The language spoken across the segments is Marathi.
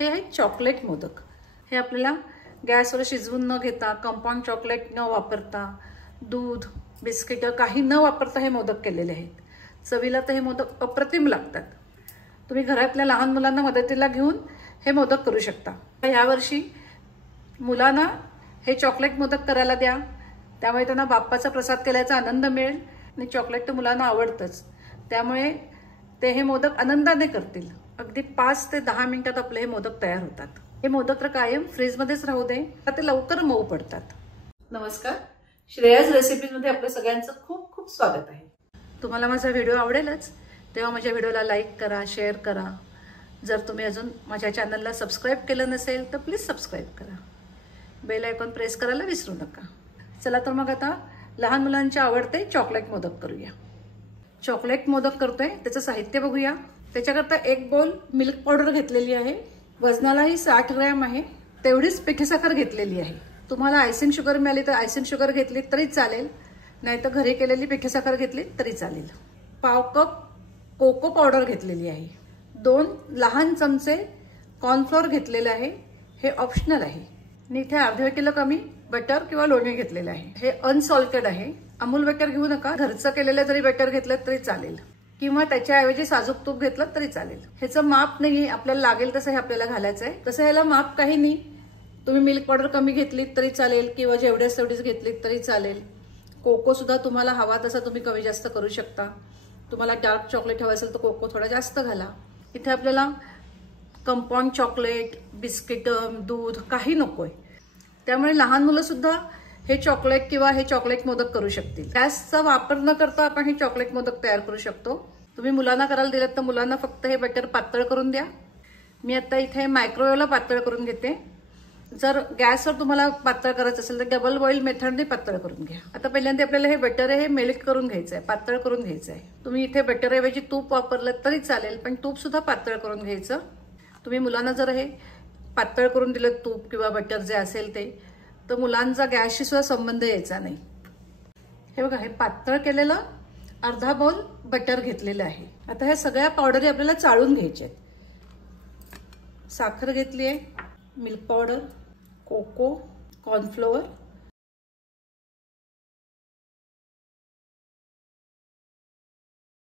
हे आहेत चॉकलेट मोदक। हे आपल्याला गॅसवर शिजवून न घेता, कंपाऊंड चॉकलेट न वापरता, दूध बिस्किट काही न वापरता हे मोदक केलेले आहेत। चवीला तर हे मोदक अप्रतिम लागतात। तुम्ही घरातल्या लहान मुलांना मदतीला घेऊन हे मोदक करू शकता। यावर्षी मुलांना हे चॉकलेट मोदक करायला द्या, त्यामुळे त्यांना बाप्पाचा प्रसाद केल्याचा आनंद मिळेल। आणि चॉकलेट तर मुलांना आवडतंच, त्यामुळे ते हे मोदक आनंदाने करतील। अगदी 5 ते 10 मिनिटात आपले हे मोदक तयार होतात। हे मोदक तर कायम फ्रीजमध्येच राहू दे, ते लवकर मऊ पडतात। नमस्कार, श्रेयाज रेसिपीज मध्ये आपल्या सगळ्यांचं खूप खूप स्वागत आहे। तुम्हाला माझा व्हिडिओ आवडेलच, तेव्हा माझ्या व्हिडिओला लाईक करा, शेअर करा। जर तुम्ही अजून माझ्या चॅनलला सबस्क्राईब केलं नसेल तर प्लीज सबस्क्राईब करा। बेल आयकॉन प्रेस करायला विसरू नका। चला तर मग आता लहान मुलांचे आवडते चॉकलेट मोदक करूया। चॉकलेट मोदक करतोय त्याचं साहित्य बघूया। त्याच्याकरता 1 बाउल मिल्क पावडर घेतलेली आहे, वजनालाही 60 ग्रॅम आहे। तेवढीच पिठी साखर घेतलेली आहे। तुम्हाला आयसिंग शुगर मिळाली तर आयसिंग शुगर घेतली तरी चालेल, नाहीतर घरी केलेली पिठी साखर घेतली तरी चालेल। पाव कप कोको पावडर घेतलेली आहे। 2 लहान चमचे कॉर्नफ्लोअर घेतलेले आहे, हे ऑप्शनल आहे। आणि इथे अर्धा किलो कमी बटर किंवा लोणी घेतलेले आहे, हे अनसॉल्टेड आहे। अमूल बटर घेऊ नका, घरचं केलेलं जरी बटर घेतलं तरी चालेल, किंवा त्याच्याऐवजी साजूक तूप घेतलं तरी चालेल। ह्याचं माप नाही, आपल्याला लागेल तसं हे आपल्याला घालायचं आहे। तसं ह्याला माप काही नाही, तुम्ही मिल्क पावडर कमी घेतलीत तरी चालेल किंवा जेवढ्याच तेवढीच घेतलीत तरी चालेल। कोको सुद्धा तुम्हाला हवा तसा तुम्ही कमी जास्त करू शकता। तुम्हाला डार्क चॉकलेट हवं असेल तर कोको थोडा जास्त घाला। इथे आपल्याला कंपाऊंड चॉकलेट, बिस्किट, दूध काही नकोय, त्यामुळे लहान मुलं सुद्धा हे चॉकलेट किंवा हे चॉकलेट मोदक करू शकतील। गॅसचा वापर न करता आपण हे चॉकलेट मोदक तयार करू शकतो। तुम्ही मुलांना करायला दिलं तर मुलांना फक्त हे बटर पातळ करून द्या। मी आता इथे मायक्रोवेव्हला पातळ करून घेते। जर गॅसवर तुम्हाला पातळ करायचं असेल तर डबल बॉईल मेथडने पातळ करून घ्या। आता पहिल्यांदा आपल्याला हे बटर आहे हे मेल्ट करून घ्यायचं आहे, पातळ करून घ्यायचं आहे। तुम्ही इथे बटर ऐवजी तूप वापरलं तरी चालेल, पण तूप सुद्धा पातळ करून घ्यायचं। तुम्ही मुलांना जर हे पातळ करून दिलं तूप किंवा बटर जे असेल ते, तर मुलांचा गॅसशी सुद्धा संबंध यायचा नाही। हे बघा, हे पातळ केलेलं अर्धा बाउल बटर घेतलेलं आहे। आता ह्या सगळ्या पावडरी आपल्याला चाळून घ्यायच्या आहेत। साखर घेतली आहे, मिल्क पावडर, कोको, कॉर्नफ्लोअर,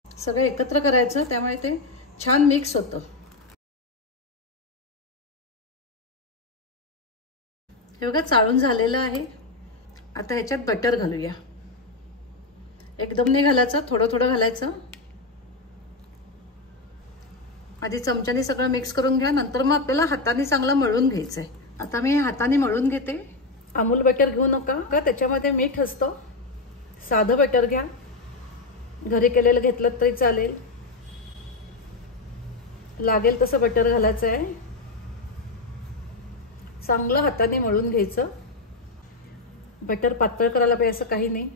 सगळं एकत्र करायचं, त्यामुळे ते छान मिक्स होतं। हे बघा चाळून झालेलं आहे। आता ह्याच्यात बटर घालूया। एकदम नाही घालायचं, थोडं थोडं घालायचं। आधी चमच्याने सगळं मिक्स करून घ्या, नंतर मग आपल्याला हाताने चांगलं मळून घ्यायचंय। आता मी हाताने मळून घेते। अमूल बटर घेऊ नका का, त्याच्यामध्ये मीठ असतं। साधं बटर घ्या, घरी केलेलं घेतलं तरी चालेल। लागेल तसं बटर घालायचं आहे। चांगलं हाताने मळून घ्यायचं। बटर पातळ करायला पाहिजे असं काही नाही।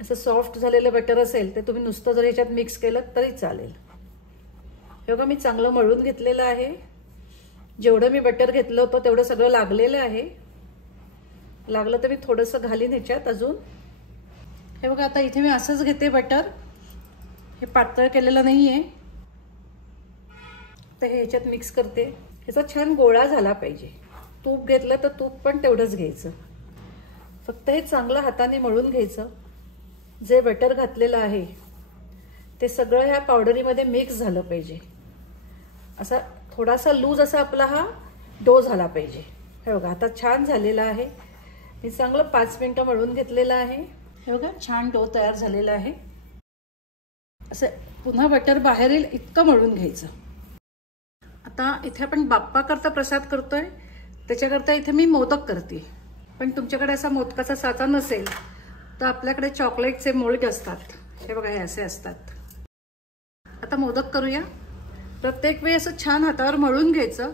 असं सॉफ्ट झालेलं बटर असेल तर तुम्ही नुसतं जर ह्याच्यात मिक्स केलं तरी चालेल। हे बघा, मी चांगलं मळून घेतलेलं आहे। जेवढं मी बटर घेतलं होतं तेवढं सगळं लागलेलं आहे। लागलं तर मी थोडंसं घालीन ह्याच्यात अजून। हे बघा, आता इथे मी असंच घेते बटर, हे पातळ केलेलं नाहीये। तर हे ह्याच्यात मिक्स करते। ह्याचा छान गोळा झाला पाहिजे। तूप घेतलं तर तूप पण तेवढंच घ्यायचं। फक्त हे चांगलं हाताने मळून घ्यायचं। जे बटर घातलेलं आहे ते सगळं ह्या पावडरीमध्ये मिक्स झालं पाहिजे। असा थोडासा लूज असा आपला हा डो झाला पाहिजे। हे बघा, आता छान झालेला आहे। मी चांगलं 5 मिनिटं मळून घेतलेलं आहे। हे बघा, छान डो तयार झालेला आहे। असं पुन्हा बटर बाहेर येईल इतकं मळून घ्यायचं। आता इथे आपण बाप्पा करता प्रसाद करतोय, त्याच्याकरता इथे मी मोदक करते। पण तुमच्याकडे असा मोदकाचा साचा नसेल तर आपल्याकडे चॉकलेटचे मोल्ड असतात। हे बघा, हे असे असतात। आता मोदक करूया। प्रत्येक वेळी असं छान हातावर मळून घ्यायचं।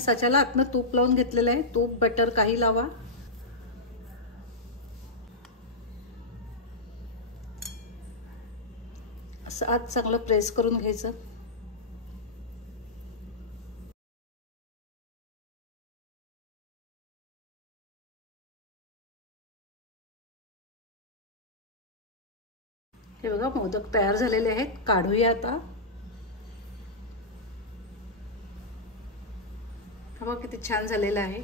साच्याला आतनं तूप लावून घेतलेलं आहे। तूप बटर काही लावा। असं आत चांगलं प्रेस करून घ्यायचं। हे बघा, मोदक तयार झालेले आहेत। काढूया आता। हा बघा किती छान झालेला आहे.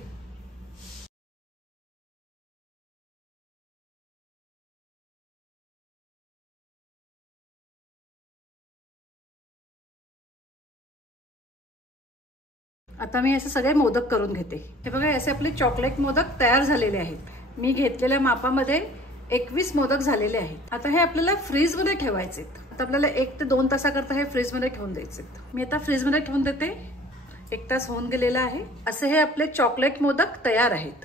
आता मी असे सगळे मोदक करून घेते. हे बघा असे आपले चॉकलेट मोदक तयार झालेले आहेत. मी घेतलेल्या मापामध्ये 21 मोदक झालेले आहेत. आता हे आपल्याला फ्रीज मध्ये ठेवायचे. आता आपल्याला 1 ते 2 तासाकरता हे फ्रीज मध्ये ठेवून द्यायचे. मी आता फ्रीज मध्ये ठेवून देते. 1 तास होऊन गेलेला आहे. असे हे आपले चॉकलेट मोदक तयार आहेत.